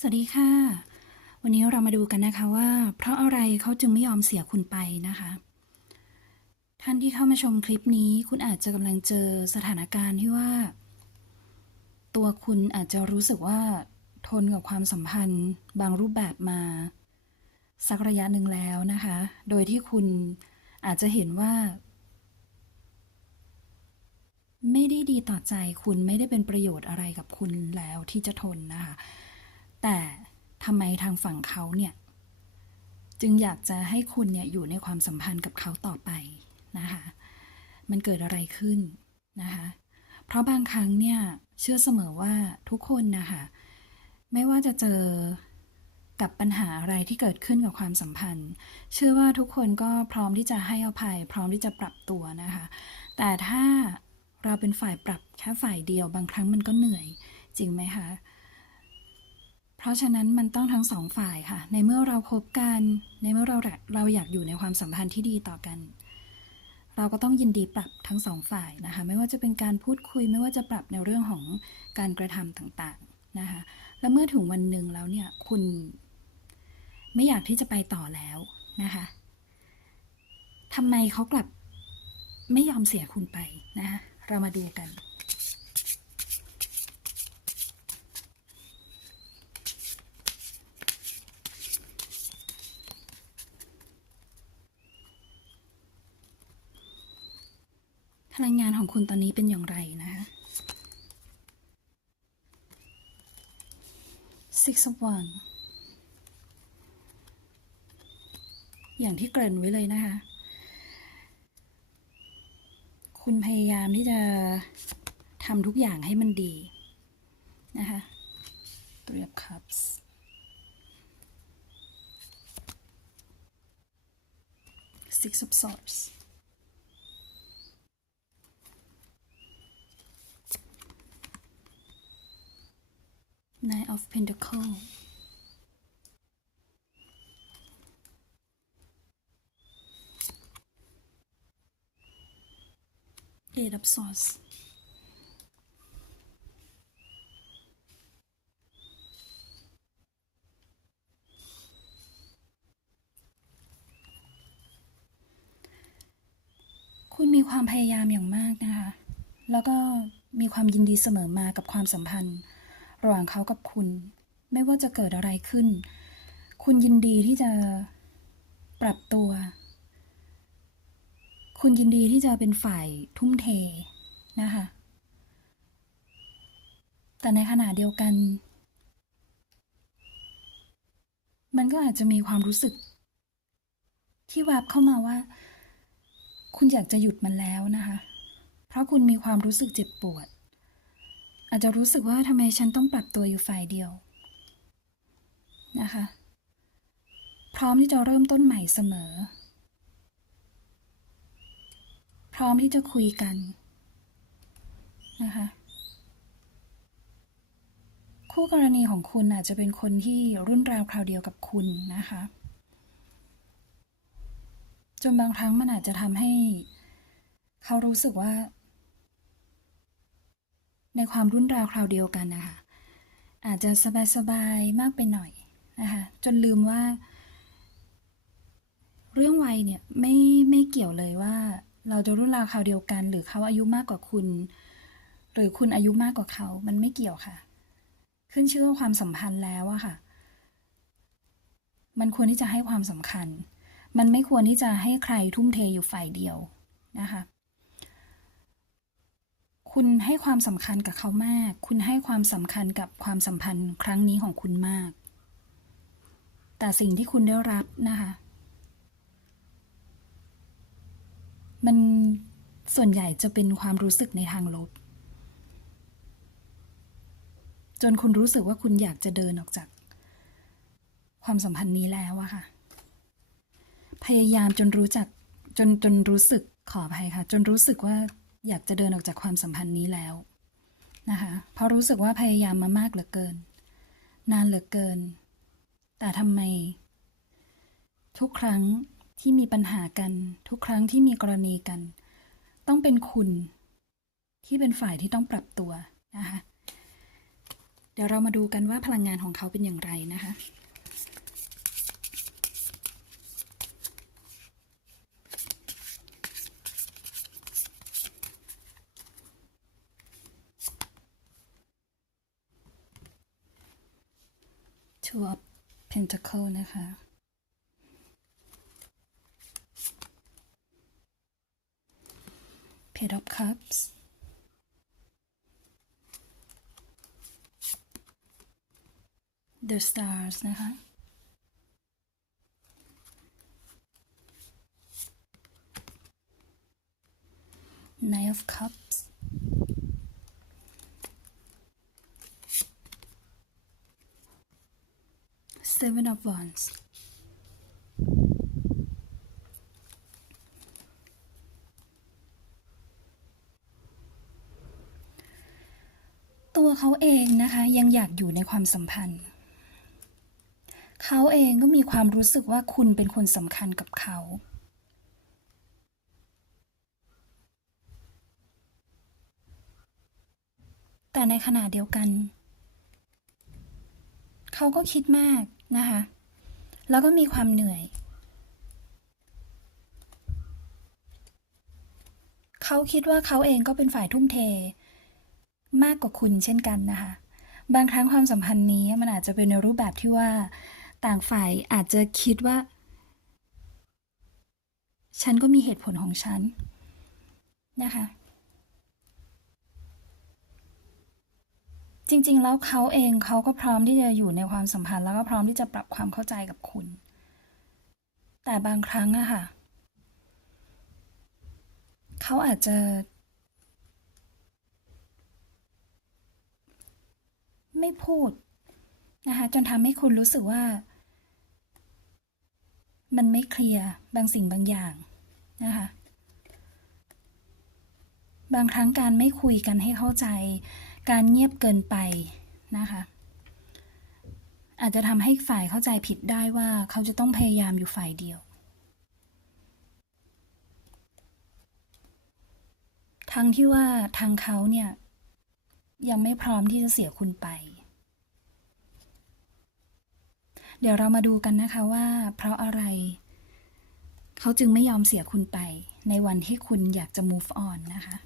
สวัสดีค่ะ วันนี้เรามาดูกันนะคะว่า เพราะอะไรเขาจึงไม่ยอมเสียคุณไปนะคะ ท่านที่เข้ามาชมคลิปนี้ คุณอาจจะกำลังเจอสถานการณ์ที่ว่า ตัวคุณอาจจะรู้สึกว่า ทนกับความสัมพันธ์ บางรูปแบบมา สักระยะหนึ่งแล้วนะคะ โดยที่คุณอาจจะเห็นว่า ไม่ได้ดีต่อใจคุณไม่ได้เป็นประโยชน์อะไรกับคุณแล้วที่จะทนนะคะ แต่ทำไมทางฝั่งเขาเนี่ย จึงอยากจะให้คุณเนี่ยอยู่ในความสัมพันธ์กับเขาต่อไปนะคะ มันเกิดอะไรขึ้นนะคะ เพราะบางครั้งเนี่ยเชื่อเสมอว่าทุกคนนะคะไม่ว่าจะเจอกับปัญหาอะไรที่เกิดขึ้นกับความสัมพันธ์ เชื่อว่าทุกคนก็พร้อมที่จะให้อภัย พร้อมที่จะปรับตัวนะคะ แต่ถ้าเราเป็นฝ่ายปรับแค่ฝ่ายเดียว บางครั้งมันก็เหนื่อยจริงไหมคะ เพราะฉะนั้นมันต้องทั้งสองฝ่ายค่ะ ในเมื่อเราคบกัน ในเมื่อเราเราอยากอยู่ในความสัมพันธ์ที่ดีต่อกัน เราก็ต้องยินดีปรับทั้งสองฝ่ายนะคะ ไม่ว่าจะเป็นการพูดคุย ไม่ว่าจะปรับในเรื่องของการกระทำต่างๆนะคะ แล้วเมื่อถึงวันหนึ่งแล้วเนี่ย คุณ ไม่อยากที่จะไปต่อแล้วนะคะทำไมเขากลับไม่ยอมเสียคุณไปนะคะเรามาดูกัน พลังงานของคุณตอนนี้เป็นอย่างไรนะคะ Six of One อย่างที่เกริ่นไว้เลยนะคะ คุณพยายามที่จะทำทุกอย่างให้มันดี นะคะ Three of Cups Six of Swords Nine of Pentacle Eight of Swords คุณมีความพยายามอย่างมากนะคะ แล้วก็มีความยินดีเสมอมากับความสัมพันธ์ ระหว่างเขากับคุณ ไม่ว่าจะเกิดอะไรขึ้น คุณยินดีที่จะปรับตัว คุณยินดีที่จะเป็นฝ่ายทุ่มเทนะคะ แต่ในขณะเดียวกัน มันก็อาจจะมีความรู้สึก ที่แวบเข้ามาว่า คุณอยากจะหยุดมันแล้วนะคะ เพราะคุณมีความรู้สึกเจ็บปวด อาจจะรู้สึกว่าทำไมฉันต้องปรับตัวอยู่ฝ่ายเดียวนะคะ พร้อมที่จะเริ่มต้นใหม่เสมอ พร้อมที่จะคุยกันนะคะคู่กรณีของคุณอาจจะเป็นคนที่รุ่นราวคราวเดียวกับคุณนะคะ จนบางครั้งมันอาจจะทำให้ เขารู้สึกว่า ในความรุ่นราวคราวเดียวกันนะคะอาจจะสบายๆมากไปหน่อยนะคะจนลืมว่า เรื่องวัยเนี่ยไม่ไม่เกี่ยวเลยว่า เราจะรุ่นราวคราวเดียวกัน หรือเขาอายุมากกว่าคุณ หรือคุณอายุมากกว่าเขามันไม่เกี่ยวค่ะ ขึ้นชื่อว่าความสัมพันธ์แล้วอะค่ะ มันควรที่จะให้ความสำคัญ มันไม่ควรที่จะให้ใครทุ่มเทอยู่ฝ่ายเดียวนะคะ คุณให้ความสำคัญกับเขามาก คุณให้ความสำคัญกับความสัมพันธ์ครั้งนี้ของคุณมาก แต่สิ่งที่คุณได้รับนะคะ มันส่วนใหญ่จะเป็นความรู้สึกในทางลบ จนคุณรู้สึกว่าคุณอยากจะเดินออกจาก ความสัมพันธ์นี้แล้วอะค่ะ พยายามจนรู้จักจนจนรู้สึกขออภัยค่ะ จนรู้สึกว่า อยากจะเดินออกจากความสัมพันธ์นี้แล้วนะคะเพราะรู้สึกว่าพยายามมามากเหลือเกิน นานเหลือเกิน แต่ทำไม ทุกครั้งที่มีปัญหากัน ทุกครั้งที่มีกรณีกัน ต้องเป็นคุณที่เป็นฝ่ายที่ต้องปรับตัวนะคะเดี๋ยวเรามาดูกันว่าพลังงานของเขาเป็นอย่างไรนะคะ Two of Pentacle นะคะ Page of Cups The Stars นะคะ Nine of Cups Seven of Wands ตัวเขาเองนะคะยังอยากอยู่ในความสัมพันธ์ เขาเองก็มีความรู้สึกว่าคุณเป็นคนสำคัญกับเขาแต่ในขณะเดียวกัน เขาก็คิดมาก นะคะ แล้วก็มีความเหนื่อย เขาคิดว่าเขาเองก็เป็นฝ่ายทุ่มเท มากกว่าคุณเช่นกันนะคะ บางครั้งความสัมพันธ์นี้มันอาจจะเป็นในรูปแบบที่ว่า ต่างฝ่ายอาจจะคิดว่า ฉันก็มีเหตุผลของฉันนะคะ จริง ๆ แล้วเขาเองเขาก็พร้อมที่จะอยู่ในความสัมพันธ์ แล้วก็พร้อมที่จะปรับความเข้าใจกับคุณ แต่บางครั้งอะค่ะเขาอาจจะ ไม่พูดนะคะจนทำให้คุณรู้สึกว่า มันไม่เคลียร์บางสิ่งบางอย่างนะคะบางครั้งการไม่คุยกันให้เข้าใจ การเงียบเกินไปนะคะ อาจจะทำให้ฝ่ายเข้าใจผิดได้ว่าเขาจะต้องพยายามอยู่ฝ่ายเดียว ทั้งที่ว่าทางเขาเนี่ย ยังไม่พร้อมที่จะเสียคุณไป เดี๋ยวเรามาดูกันนะคะว่า เพราะอะไร เขาจึงไม่ยอมเสียคุณไป ในวันที่คุณอยากจะ move on นะคะ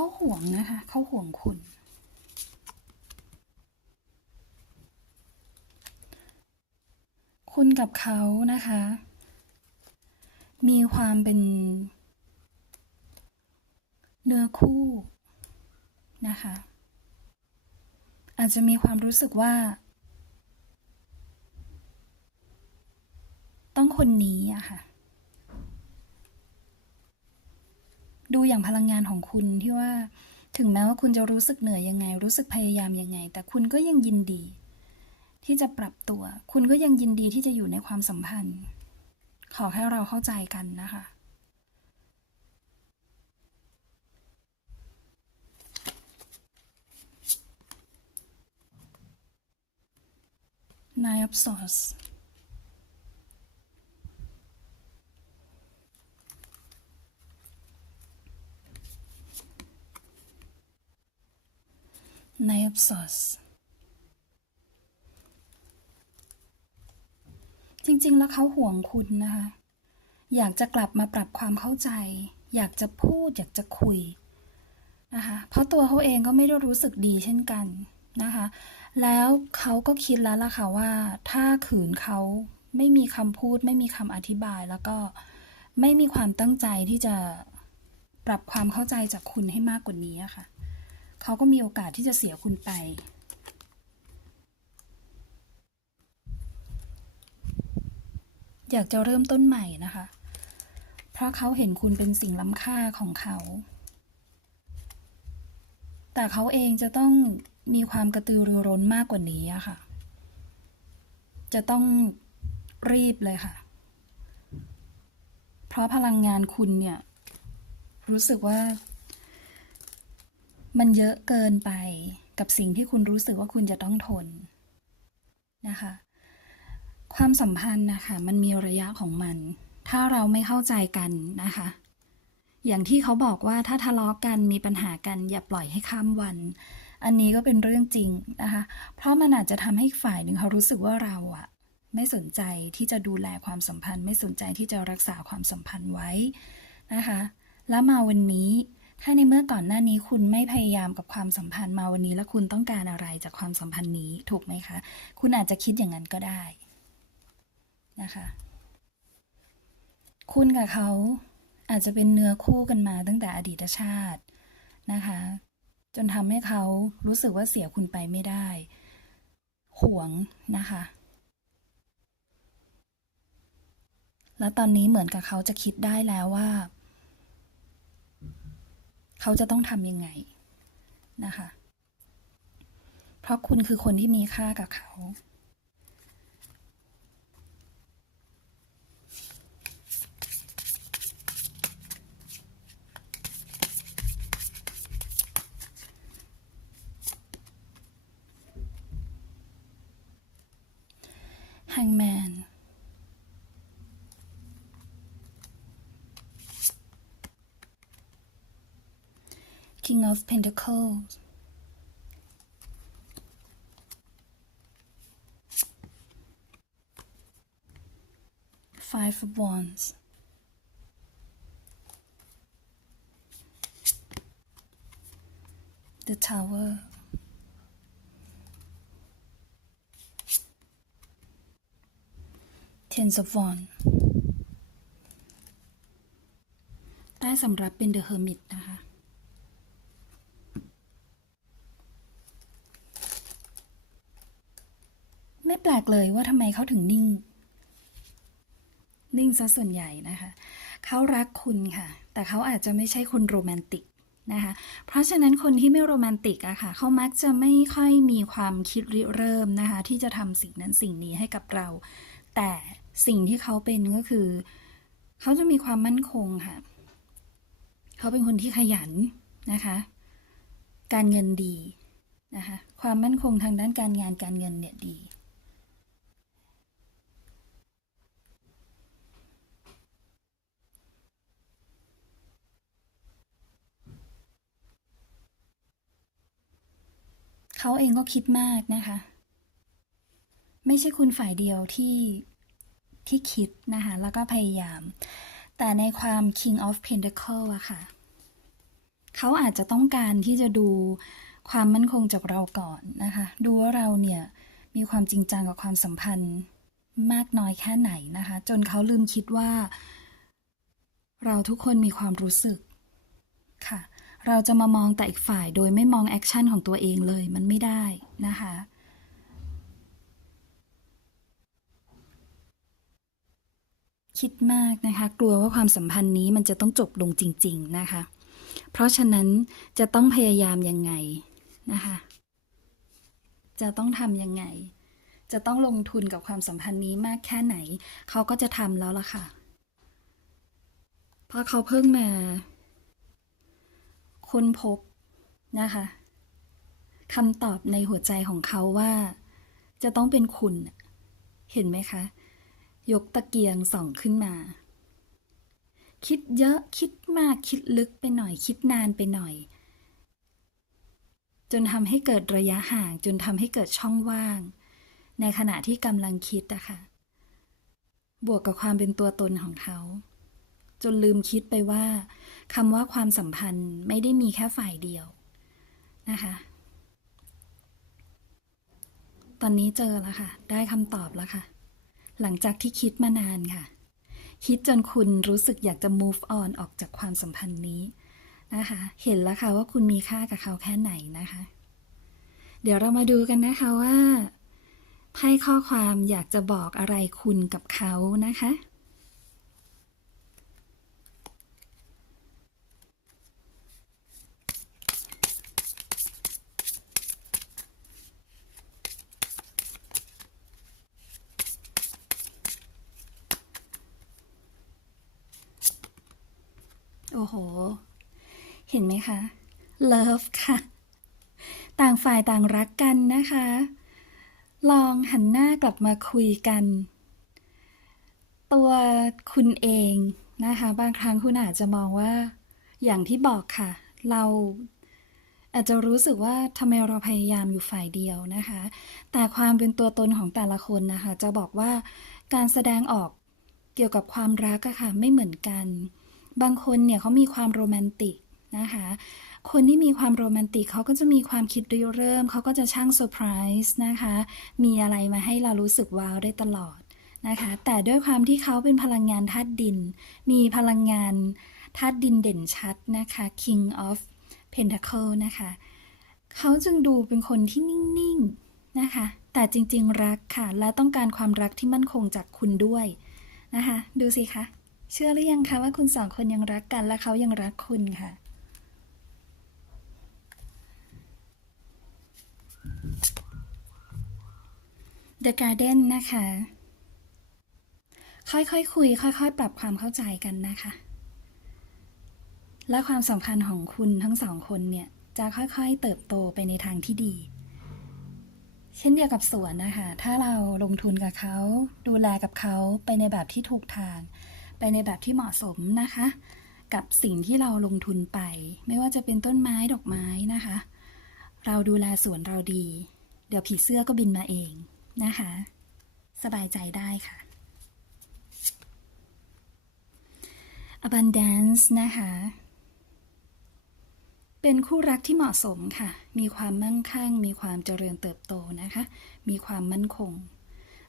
เขาห่วงนะคะ เขาห่วงคุณ คุณกับเขานะคะ มีความเป็นเนื้อคู่นะคะ อาจจะมีความรู้สึกว่า ต้องคนนี้อะค่ะ ดูอย่างพลังงานของคุณที่ว่าถึงแม้ว่าคุณจะรู้สึกเหนื่อยยังไง รู้สึกพยายามยังไง แต่คุณก็ยังยินดี ที่จะปรับตัว คุณก็ยังยินดีที่จะอยู่ในความสัมพันธ์ ขอให้เราเข้าใจกันนะคะ Nine of Swords Nine of Swords จริงๆ แล้วเขาห่วงคุณนะคะ อยากจะกลับมาปรับความเข้าใจ อยากจะพูด อยากจะคุยนะคะ เพราะตัวเขาเองก็ไม่ได้รู้สึกดีเช่นกันนะคะ แล้วเขาก็คิดแล้วล่ะค่ะว่า ถ้าขืนเขาไม่มีคำพูด ไม่มีคำอธิบายแล้วก็ไม่มีความตั้งใจที่จะปรับความเข้าใจจากคุณให้มากกว่านี้อะค่ะ เขาก็มีโอกาสที่จะเสียคุณไป อยากจะเริ่มต้นใหม่นะคะ เพราะเขาเห็นคุณเป็นสิ่งล้ำค่าของเขา แต่เขาเองจะต้องมีความกระตือรือร้นมากกว่านี้อะค่ะ จะต้องรีบเลยค่ะ เพราะพลังงานคุณเนี่ย รู้สึกว่า มันเยอะเกินไปกับสิ่งที่คุณรู้สึกว่าคุณจะต้องทนนะคะ ความสัมพันธ์นะคะมันมีระยะของมัน ถ้าเราไม่เข้าใจกันนะคะ อย่างที่เขาบอกว่าถ้าทะเลาะกันมีปัญหากันอย่าปล่อยให้ข้ามวัน อันนี้ก็เป็นเรื่องจริงนะคะ เพราะมันอาจจะทำให้ฝ่ายหนึ่งเขารู้สึกว่าเราอะไม่สนใจที่จะดูแลความสัมพันธ์ ไม่สนใจที่จะรักษาความสัมพันธ์ไว้นะคะ แล้วมาวันนี้ถ้าในเมื่อก่อนหน้านี้คุณไม่พยายามกับความสัมพันธ์มาวันนี้ แล้วคุณต้องการอะไรจากความสัมพันธ์นี้ถูกไหมคะ คุณอาจจะคิดอย่างนั้นก็ได้ นะคะ คุณกับเขาอาจจะเป็นเนื้อคู่กันมาตั้งแต่อดีตชาตินะคะ จนทำให้เขารู้สึกว่าเสียคุณไปไม่ได้ห่วงนะคะ แล้วตอนนี้เหมือนกับเขาจะคิดได้แล้วว่า เขาจะต้องทำยังไงนะคะ เพราะคุณคือคนที่มีค่ากับเขา Hangman. King of Pentacles. Five of Wands. The Tower Ten of Wands ใต้สำรับเป็น The Hermit นะคะไม่แปลกเลยว่าทำไมเขาถึงนิ่ง นิ่งซะส่วนใหญ่นะคะ เขารักคุณค่ะ แต่เขาอาจจะไม่ใช่คนโรแมนติกนะคะ เพราะฉะนั้นคนที่ไม่โรแมนติกอะค่ะ เขามักจะไม่ค่อยมีความคิดริเริ่มนะคะ ที่จะทำสิ่งนั้นสิ่งนี้ให้กับเรา แต่ สิ่งที่เขาเป็นก็คือ เขาจะมีความมั่นคงค่ะ เขาเป็นคนที่ขยันนะคะ การเงินดีนะคะ ความมั่นคงทางด้านการงานการเงินเนี่ยดีเขาเองก็คิดมากนะคะ ไม่ใช่คุณฝ่ายเดียวที่ ที่คิดนะคะแล้วก็พยายาม แต่ในความ King of Pentacle อะค่ะ เขาอาจจะต้องการที่จะดูความมั่นคงจากเราก่อนนะคะ ดูว่าเราเนี่ยมีความจริงจังกับความสัมพันธ์มากน้อยแค่ไหนนะคะ จนเขาลืมคิดว่า เราทุกคนมีความรู้สึกค่ะ เราจะมามองแต่อีกฝ่ายโดยไม่มองแอคชั่นของตัวเองเลยมันไม่ได้นะคะ คิดมากนะคะ กลัวว่าความสัมพันธ์นี้มันจะต้องจบลงจริง ๆนะคะ เพราะฉะนั้นจะต้องพยายามยังไงนะคะ จะต้องทำยังไง จะต้องลงทุนกับความสัมพันธ์นี้มากแค่ไหน เขาก็จะทำแล้วล่ะค่ะ เพราะเขาเพิ่งมาค้นพบนะคะคำตอบในหัวใจของเขาว่า จะต้องเป็นคุณเห็นไหมคะ ยกตะเกียงส่องขึ้นมา คิดเยอะคิดมากคิดลึกไปหน่อยคิดนานไปหน่อย จนทำให้เกิดระยะห่าง จนทำให้เกิดช่องว่าง ในขณะที่กำลังคิดอะค่ะ บวกกับความเป็นตัวตนของเขา จนลืมคิดไปว่าคำว่าความสัมพันธ์ไม่ได้มีแค่ฝ่ายเดียวนะคะ ตอนนี้เจอแล้วค่ะ ได้คำตอบแล้วค่ะ หลังจากที่คิดมานานค่ะ คิดจนคุณรู้สึกอยากจะ move on ออกจากความสัมพันธ์นี้นะคะ เห็นแล้วค่ะว่าคุณมีค่ากับเขาแค่ไหนนะคะ เดี๋ยวเรามาดูกันนะคะว่าไพ่ข้อความอยากจะบอกอะไรคุณกับเขานะคะ โห เห็นไหมคะ love ค่ะ ต่างฝ่ายต่างรักกันนะคะ ลองหันหน้ากลับมาคุยกัน ตัวคุณเองนะคะ บางครั้งคุณอาจจะมองว่า อย่างที่บอกค่ะ เราอาจจะรู้สึกว่าทำไมเราพยายามอยู่ฝ่ายเดียวนะคะ แต่ความเป็นตัวตนของแต่ละคนนะคะ จะบอกว่าการแสดงออกเกี่ยวกับความรักอะค่ะ ไม่เหมือนกัน บางคนเนี่ยเขามีความโรแมนติกนะคะคนที่มีความโรแมนติกเขาก็จะมีความคิดริเริ่ม เขาก็จะช่างเซอร์ไพรส์นะคะ มีอะไรมาให้เรารู้สึกว้าวได้ตลอดนะคะ แต่ด้วยความที่เขาเป็นพลังงานธาตุดิน มีพลังงานธาตุดินเด่นชัดนะคะ King of Pentacle นะคะ เขาจึงดูเป็นคนที่นิ่งๆนะคะ แต่จริงๆรักค่ะ และต้องการความรักที่มั่นคงจากคุณด้วยนะคะ ดูสิคะ เชื่อหรือยังคะว่าคุณสองคนยังรักกันและเขายังรักคุณค่ะ The Garden นะคะ ค่อยๆคคุย ค่อยๆ ปรับความเข้าใจกันนะคะ และความสัมพันธ์ของคุณทั้งสองคนเนี่ย จะค่อยๆ เติบโตไปในทางที่ดี เช่นเดียวกับสวนนะคะ ถ้าเราลงทุนกับเขา ดูแลกับเขาไปในแบบที่ถูกทาง ไปในแบบที่เหมาะสมนะคะ กับสิ่งที่เราลงทุนไป ไม่ว่าจะเป็นต้นไม้ดอกไม้นะคะ เราดูแลสวนเราดี เดี๋ยวผีเสื้อก็บินมาเองนะคะ สบายใจได้ค่ะ abundance นะคะ เป็นคู่รักที่เหมาะสมค่ะ มีความมั่งคั่ง มีความเจริญเติบโตนะคะ มีความมั่นคง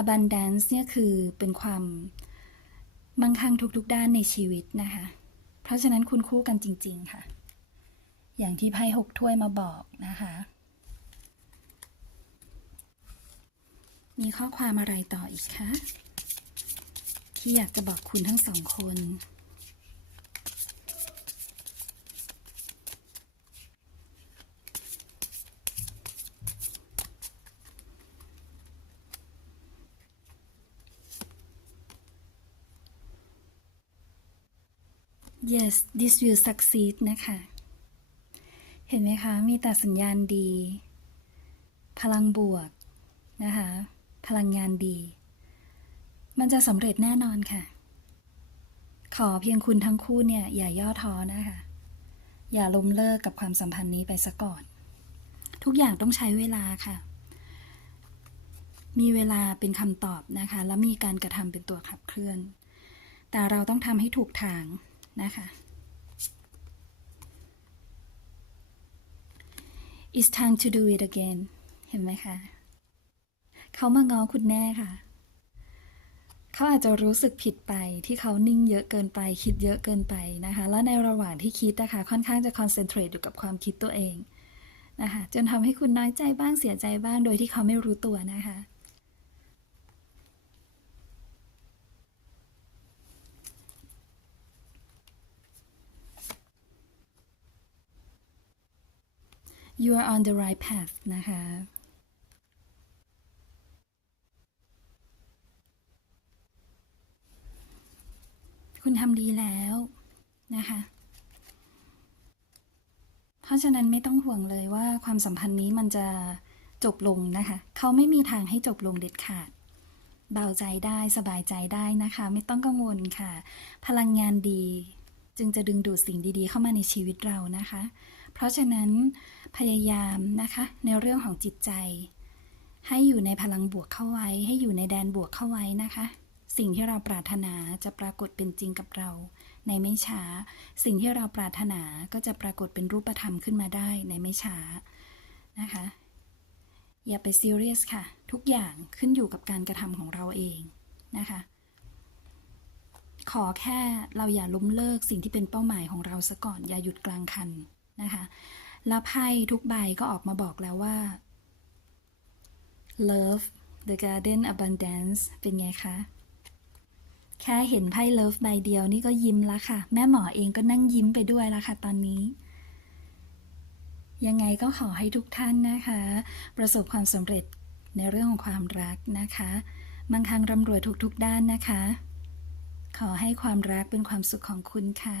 abundance เนี่ยคือเป็นความ มั่งคั่งทุกๆด้านในชีวิตนะคะ เพราะฉะนั้นคุณคู่กันจริง ๆ ค่ะ อย่างที่ไพ่หกถ้วยมาบอกนะคะ มีข้อความอะไรต่ออีกคะที่อยากจะบอกคุณทั้งสองคน yes this will succeed นะคะ เห็นไหมคะ มีแต่สัญญาณดี พลังบวกนะคะ พลังงานดี มันจะสำเร็จแน่นอนค่ะ ขอเพียงคุณทั้งคู่เนี่ย อย่าย่อท้อนะคะ อย่าล้มเลิกกับความสัมพันธ์นี้ไปซะก่อน ทุกอย่างต้องใช้เวลาค่ะ มีเวลาเป็นคำตอบนะคะ แล้วมีการกระทำเป็นตัวขับเคลื่อน แต่เราต้องทำให้ถูกทาง นะคะ It's time to do it again เห็นไหมคะ เขามาง้อคุณแน่ค่ะ เขาอาจจะรู้สึกผิดไปที่เขานิ่งเยอะเกินไปคิดเยอะเกินไปนะคะ แล้วในระหว่างที่คิดนะคะค่อนข้างจะคอนเซนเทรตอยู่กับความคิดตัวเองนะคะจนทำให้คุณน้อยใจบ้างเสียใจบ้างโดยที่เขาไม่รู้ตัวนะคะ you are on the right path นะคะ คุณทำดีแล้วนะคะ เพราะฉะนั้นไม่ต้องห่วงเลยว่าความสัมพันธ์นี้มันจะจบลงนะคะ เขาไม่มีทางให้จบลงเด็ดขาด เบาใจได้สบายใจได้นะคะ ไม่ต้องกังวลค่ะ พลังงานดี จึงจะดึงดูดสิ่งดีๆ เข้ามาในชีวิตเรานะคะ ราะฉะนั้นพยายามนะคะในเรื่องของจิตใจ ให้อยู่ในพลังบวกเข้าไว้ ให้อยู่ในแดนบวกเข้าไว้นะคะ สิ่งที่เราปรารถนาจะปรากฏเป็นจริงกับเรา ในไม่ช้า สิ่งที่เราปรารถนาก็จะปรากฏเป็นรูปธรรมขึ้นมาได้ในไม่ช้านะคะ อย่าไปซีเรียสค่ะ ทุกอย่างขึ้นอยู่กับการกระทำของเราเองนะคะ ขอแค่เราอย่าล้มเลิกสิ่งที่เป็นเป้าหมายของเราซะก่อนอย่าหยุดกลางคัน นะคะแล้วไพ่ทุกใบก็ออกมาบอกแล้วว่า love the garden abundance เป็นไงคะ แค่เห็นไพ่ love ใบเดียวนี่ก็ยิ้มล้วค่ะ แม่หมอเองก็นั่งยิ้มไปด้วยล้วค่ะตอนนี้ ยังไงก็ขอให้ทุกท่านนะคะ ประสบความสำเร็จในเรื่องของความรักนะคะมั่งคั่งร่ำรวยทุกๆด้านนะคะ ขอให้ความรักเป็นความสุขของคุณค่ะ